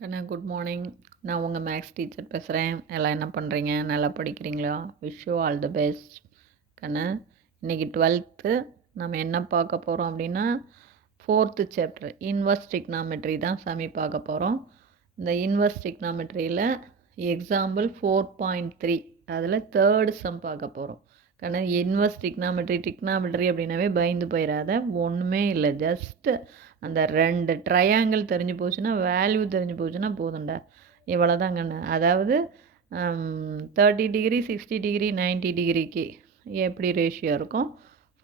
கண்ணா good morning. நான் உங்கள் maths teacher பேசுகிறேன். எல்லாம் என்ன பண்ணுறீங்க? நல்லா படிக்கிறீங்களா? Wish you all the best. கண்ணா, இன்றைக்கி 12th நம்ம என்ன பார்க்க போகிறோம் அப்படின்னா 4th சாப்டர் இன்வர்ஸ் டிக்னாமெட்ரி தான் சாமி பார்க்க போகிறோம். இந்த இன்வர்ஸ் டிக்னாமெட்ரியில் எக்ஸாம்பிள் 4.3 அதில் 3rd சம் பார்க்க போகிறோம். கண்ணா, இன்வர்ஸ் டிக்னாமெட்ரி அப்படின்னாவே பயந்து போயிடாத. ஒன்றுமே இல்லை, ஜஸ்ட்டு அந்த 2 ட்ரையாங்கிள் தெரிஞ்சு போச்சுன்னா, வேல்யூ தெரிஞ்சு போச்சுன்னா போதும்டா. இவ்வளோ தாங்கண்ணா. அதாவது 30 டிகிரி 60 டிகிரி 90 டிகிரிக்கு எப்படி ரேஷியோ இருக்கும்,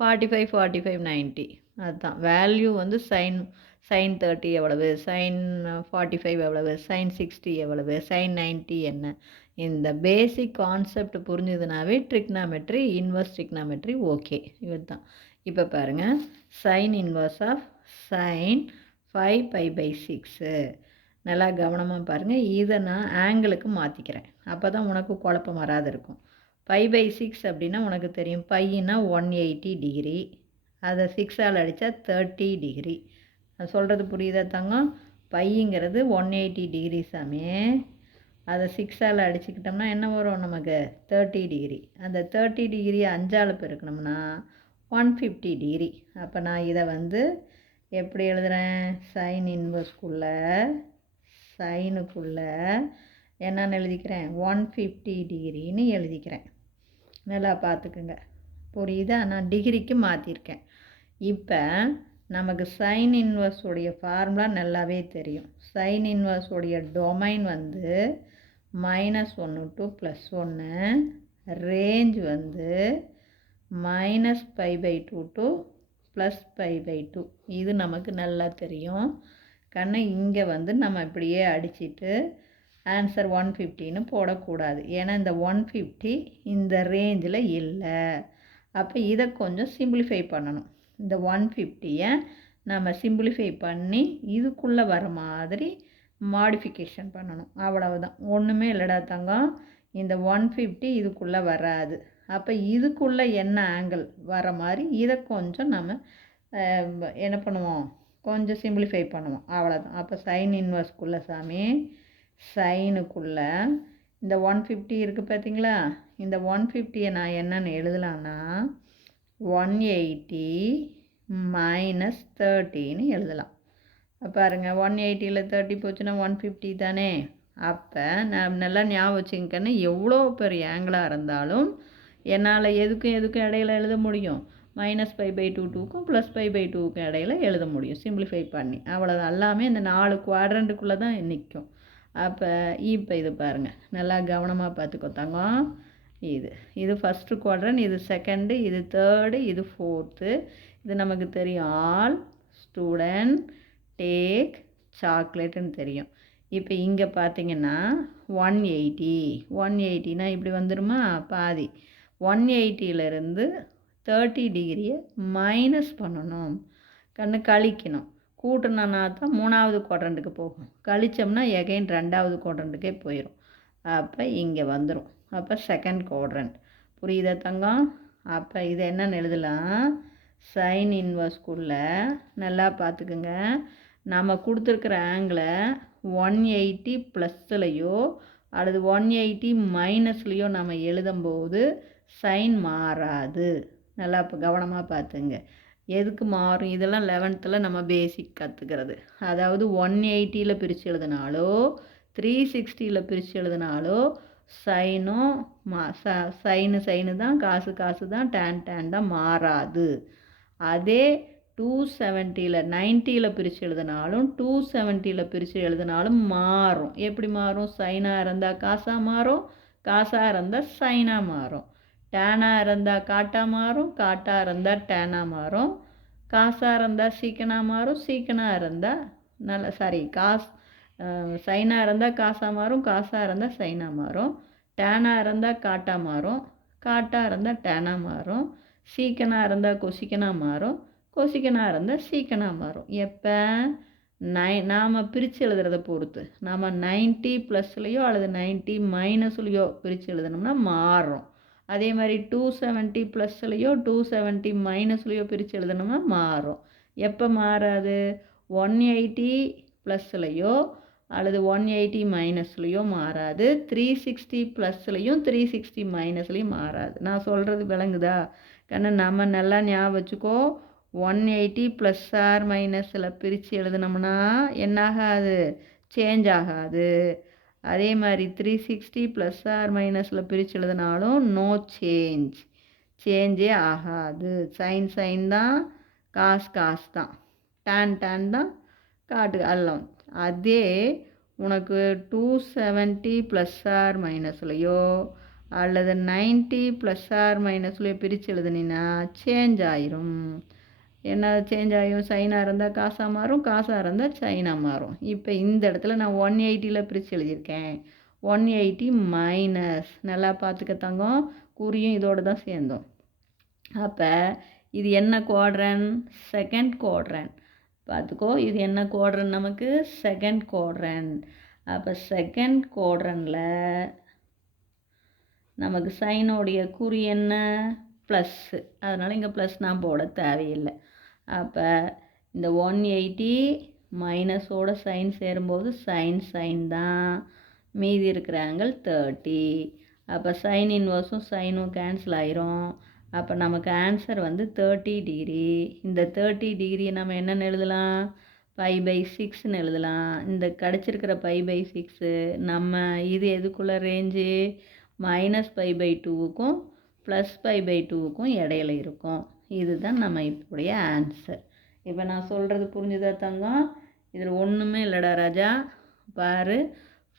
45 45 90 அதுதான் வேல்யூ. வந்து சைன் 30 எவ்வளவு, சைன் 45 எவ்வளவு, சைன் 60 எவ்வளவு, சைன் 90 என்ன, இந்த பேசிக் கான்செப்ட் புரிஞ்சுதுனாவே ட்ரிக்னாமெட்ரி இன்வர்ஸ் ட்ரிக்னாமெட்ரி ஓகே. இவர் தான் இப்போ பாருங்கள், சைன் இன்வர்ஸ் ஆஃப் சைன் 5π/6. நல்லா கவனமாக பாருங்கள். இதை நான் ஆங்கிளுக்கு மாற்றிக்கிறேன், அப்போ தான் உனக்கு குழப்பம் வராது இருக்கும். 5/6 அப்படின்னா உனக்கு தெரியும், பையனா 180 டிகிரி, அதை 6ஆல் அடித்தா 30 டிகிரி. நான் சொல்கிறது புரியுதா தங்கம்? பையங்கிறது 180 டிகிரி சாமி, அதை 6ஆல் அடிச்சுக்கிட்டோம்னா என்ன வரும் நமக்கு? 30 டிகிரி. அந்த 30 டிகிரி 5ஆல் பெருக்கணும்னா 150 டிகிரி. அப்போ நான் இதை வந்து எப்படி எழுதுகிறேன்? சைன் இன்வர்ஸ்குள்ளே சைனுக்குள்ளே என்னன்னு எழுதிக்கிறேன்? 150 டிகிரின்னு எழுதிக்கிறேன். நல்லா பார்த்துக்குங்க, புரியுதா? நான் டிகிரிக்கு மாற்றிருக்கேன். இப்போ நமக்கு சைன் இன்வர்ஸுடைய ஃபார்முலா நல்லாவே தெரியும். சைன் இன்வர்ஸுடைய டொமைன் வந்து -1 to +1, ரேஞ்ச் வந்து -π/2 to +π/2. இது நமக்கு நல்லா தெரியும் கண்ணு. இங்கே வந்து நம்ம இப்படியே அடிச்சிட்டு ஆன்சர் 150ன்னு போடக்கூடாது, ஏன்னா இந்த 150 இந்த ரேஞ்சில் இல்லை. அப்போ இதை கொஞ்சம் சிம்பிளிஃபை பண்ணணும். இந்த 150யை நம்ம சிம்பிளிஃபை பண்ணி இதுக்குள்ளே வர மாதிரி மாடிஃபிகேஷன் பண்ணணும், அவ்வளவுதான். ஒன்றுமே இல்லைடா தங்கம், இந்த 150 இதுக்குள்ளே வராது. அப்போ இதுக்குள்ளே என்ன ஆங்கிள் வர மாதிரி இதை கொஞ்சம் நம்ம என்ன பண்ணுவோம், கொஞ்சம் சிம்பிளிஃபை பண்ணுவோம், அவ்வளோதான். அப்போ சைன் இன்வர்ஸ்குள்ளே சாமி, சைனுக்குள்ளே இந்த 150 இருக்குது பார்த்தீங்களா, இந்த 150யை நான் என்னென்னு எழுதலான்னா 180 - 30ன்னு எழுதலாம். பாருங்கள், 180ல் 30 போச்சுன்னா 150 தானே. அப்போ நான் நல்லா ஞாபகம் வச்சுக்கன்னு, எவ்வளோ பெரிய ஆங்கிளாக இருந்தாலும் என்னால் எதுக்கும் இடையில எழுத முடியும், -π/2க்கும் +π/2க்கும் இடையில எழுத முடியும் சிம்பிளிஃபை பண்ணி, அவ்வளோதான். எல்லாமே இந்த 4 குவாட்ரண்ட்டுக்குள்ளே தான் நிற்கும். அப்போ இப்போ இது பாருங்கள், நல்லா கவனமாக பார்த்துக்கோ தங்கம். இது ஃபஸ்ட்டு குவாட்ரண்ட், இது செகண்டு, இது தேர்டு, இது ஃபோர்த்து. இது நமக்கு தெரியும், ஆல் ஸ்டூடெண்ட் டேக் சாக்லேட்டுன்னு தெரியும். இப்போ இங்கே பார்த்தீங்கன்னா 180னா இப்படி வந்துடுமா, பாதி. 180லேருந்து 30 டிகிரியை மைனஸ் பண்ணணும் கண்ணு, கழிக்கணும். கூட்டினா தான் 3வது குவாட்ரண்ட்டுக்கு போகும், கழிச்சோம்னா எகைன் 2வது குவாட்ரண்ட்டுக்கே போயிடும். அப்போ இங்கே வந்துடும். அப்போ செகண்ட் குவாட்ரண்ட், புரியுதா தங்கம்? அப்போ இது என்னன்னு எழுதலாம், சைன் இன்வர்ஸ்குள்ளே நல்லா பார்த்துக்குங்க. நம்ம கொடுத்துருக்குற ஆங்கிளை 180 ப்ளஸ்லையோ அல்லது 180 மைனஸ்லையோ நம்ம எழுதும்போது சைன் மாறாது. நல்லா இப்போ கவனமாக பார்த்துங்க. எதுக்கு மாறும்? இதெல்லாம் 11th நம்ம பேசிக் கற்றுக்கிறது. அதாவது 180ல் பிரித்து எழுதினாலோ 360ல் பிரித்து எழுதினாலோ சைனும் சைனு தான், காசு தான், டேன் தான், மாறாது. அதே 270ல் 90ல் பிரித்து எழுதினாலும் 270ல் பிரித்து எழுதினாலும் மாறும். எப்படி மாறும்? சைனாக இருந்தால் காசாக மாறும், காசாக இருந்தால் சைனாக மாறும். டேனாக இருந்தால் காட்டாக மாறும், காட்டாக இருந்தால் டேனாக மாறும். காசாக இருந்தால் சீக்கனாக மாறும், சீக்கனாக இருந்தால் சைனாக இருந்தால் காசாக மாறும், காசாக இருந்தால் சைனாக மாறும். டேனாக இருந்தால் காட்டாக மாறும், காட்டாக இருந்தால் டேனாக மாறும். சீக்கனாக இருந்தால் கொசிக்கனாக மாறும், கொசிக்கனாக இருந்தால் சீக்கனாக மாறும். எப்போ? நாம் பிரித்து எழுதுறத பொறுத்து. நாம் 90 ப்ளஸ்லையோ அல்லது 90 மைனஸ்லையோ பிரித்து எழுதணும்னா மாறும். அதே மாதிரி 270 ப்ளஸ்லையோ 270 மைனஸ்லையோ பிரித்து எழுதணும்னா மாறும். எப்போ மாறாது? 180 ப்ளஸ்லையோ அல்லது 180 மைனஸ்லேயோ மாறாது, 360 ப்ளஸ்லையும் 360 மைனஸ்லையும் மாறாது. நான் சொல்கிறது விளங்குதா கண்ணு? நம்ம நல்லா ஞாபகம் வச்சுக்கோ. 180 ப்ளஸ் ஆர் மைனஸில் பிரித்து எழுதுனோம்னா என்னாகாது? சேஞ்ச் ஆகாது. அதே மாதிரி 360 ப்ளஸ் ஆர் மைனஸில் பிரித்து எழுதினாலும் நோ சேஞ்ச், சேஞ்சே ஆகாது. சைன் தான், காஸ் தான், டான் தான், காட்டு எல்லாம். அதே உனக்கு 270 ப்ளஸ் ஆர் மைனஸ்லையோ அல்லது 90 ப்ளஸ் ஆர் மைனஸ்லையோ பிரித்து எழுதுனீங்கன்னா சேஞ்ச் ஆயிரும். என்ன சேஞ்ச் ஆகும்? சைனாக இருந்தால் காசாக மாறும், காசாக இருந்தால் சைனாக மாறும். இப்போ இந்த இடத்துல நான் 180ல் பிரித்து எழுதியிருக்கேன். 180 மைனஸ், நல்லா பார்த்துக்க தங்கம், குறியும் இதோடு தான் சேர்ந்தோம். அப்போ இது என்ன குவாட்ரன்? Second quadrant. பார்த்துக்கோ, இது என்ன குவாட்ரன்? நமக்கு செகண்ட் குவாட்ரன். அப்போ செகண்ட் குவாட்ரனில் நமக்கு சைனோடைய குறி என்ன? ப்ளஸ்ஸு. அதனால் இங்கே ப்ளஸ் நான் போட தேவையில்லை. அப்போ இந்த 180 மைனஸோட சைன் சேரும்போது சைன் தான், மீதி இருக்கிற ஆங்கிள் 30. அப்போ சைன் இன்வர்ஸும் சைனும் கேன்சல் ஆயிரும். அப்போ நமக்கு ஆன்சர் வந்து 30 டிகிரி. இந்த 30 டிகிரியை நம்ம என்னென்னு எழுதலாம்? π/6ன்னு எழுதலாம். இந்த கிடச்சிருக்கிற π/6 நம்ம இது எதுக்குள்ள ரேஞ்சு? -π/2க்கும் +π/2க்கும் இடையில இருக்கும். இதுதான் நம்ம இப்போடைய ஆன்சர். இப்போ நான் சொல்கிறது புரிஞ்சுதா தங்கம்? இதில் ஒன்றுமே இல்லைடா ராஜா. பாரு,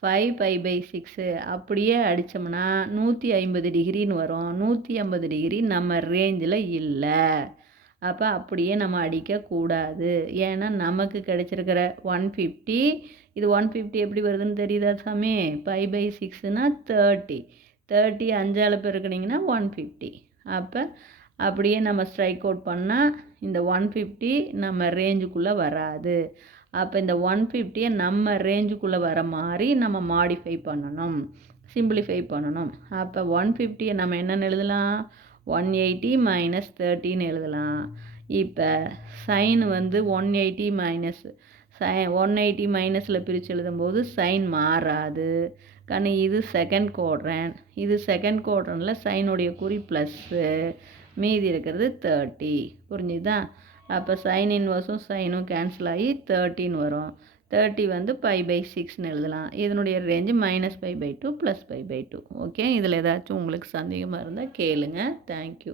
5π/6 அப்படியே அடித்தோம்னா 150 டிகிரின்னு வரும். 150 டிகிரி நம்ம ரேஞ்சில் இல்லை. அப்போ அப்படியே நம்ம அடிக்கக்கூடாது. ஏன்னா நமக்கு கிடைச்சிருக்கிற 150, இது 150 எப்படி வருதுன்னு தெரியுதா சாமி? π/6னா 30 5ஆல் பெருக்கினீங்கன்னா 150. அப்போ அப்படியே நம்ம ஸ்ட்ரைக் அவுட் பண்ணால் இந்த 150 நம்ம ரேஞ்சுக்குள்ளே வராது. அப்போ இந்த 150யை நம்ம ரேஞ்சுக்குள்ளே வர மாதிரி நம்ம மாடிஃபை பண்ணணும், சிம்பிளிஃபை பண்ணணும். அப்போ 150யை நம்ம என்னென்னு எழுதலாம்? 180 மைனஸ் 30ன்னு எழுதலாம். இப்போ சைன் வந்து 180 மைனஸ் 180 மைனஸில் பிரித்து எழுதும்போது சைன் மாறாது கண்ணு. இது செகண்ட் குவாட்ரன். இது செகண்ட் குவாட்ரனில் சைனுடைய குறி ப்ளஸ்ஸு, மீதி இருக்கிறது 30. புரிஞ்சுதா? அப்போ சைன் இன்வர்ஸும் சைனும் கேன்சல் ஆகி 30ன்னு வரும். 30 வந்து π/6ன்னு எழுதலாம். இதனுடைய ரேஞ்சு -π/2 +π/2. ஓகே, இதில் ஏதாச்சும் உங்களுக்கு சந்தேகமாக இருந்தால் கேளுங்க. தேங்க்யூ.